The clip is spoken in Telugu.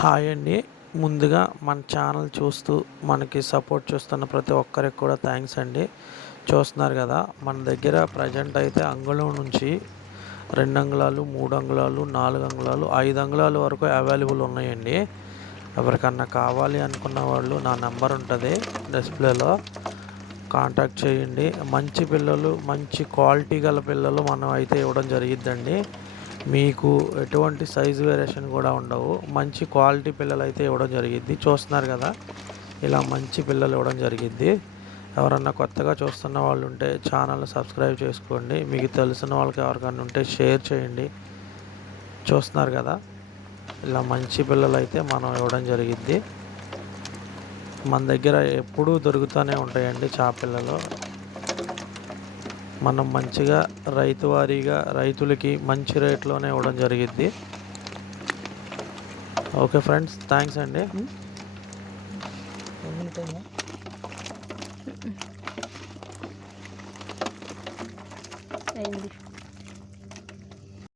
హాయ్ అండి. ముందుగా మన ఛానల్ చూస్తూ మనకి సపోర్ట్ చేస్తున్న ప్రతి ఒక్కరికి కూడా థ్యాంక్స్ అండి. చూస్తున్నారు కదా, మన దగ్గర ప్రజెంట్ అయితే అంగుళం నుంచి 2 అంగుళాలు, 3 అంగుళాలు, 4 అంగుళాలు, 5 అంగుళాల వరకు అవైలబుల్ ఉన్నాయండి. ఎవరికన్నా కావాలి అనుకున్న వాళ్ళు నా నెంబర్ ఉంటుంది డిస్ప్లేలో, కాంటాక్ట్ చేయండి. మంచి పిల్లలు, మంచి క్వాలిటీ గల పిల్లలు మనం అయితే ఇవ్వడం జరిగిద్దండి. మీకు ఎటువంటి సైజు వేరియేషన్ కూడా ఉండవు. మంచి క్వాలిటీ పిల్లలు అయితే ఇవ్వడం జరిగిద్ది. చూస్తున్నారు కదా, ఇలా మంచి పిల్లలు ఇవ్వడం జరిగిద్ది. ఎవరన్నా కొత్తగా చూస్తున్న వాళ్ళు ఉంటే ఛానల్ సబ్స్క్రైబ్ చేసుకోండి. మీకు తెలిసిన వాళ్ళకి ఎవరికైనా ఉంటే షేర్ చేయండి. చూస్తున్నారు కదా, ఇలా మంచి పిల్లలు అయితే మనం ఇవ్వడం జరిగిద్ది. మన దగ్గర ఎప్పుడూ దొరుకుతూనే ఉంటాయండి చేప పిల్లలు. మనం మంచిగా రైతు వారీగా రైతులకి మంచి రేట్లోనే ఇవ్వడం జరిగిద్ది. ఓకే ఫ్రెండ్స్, థ్యాంక్స్ అండి. అయింది.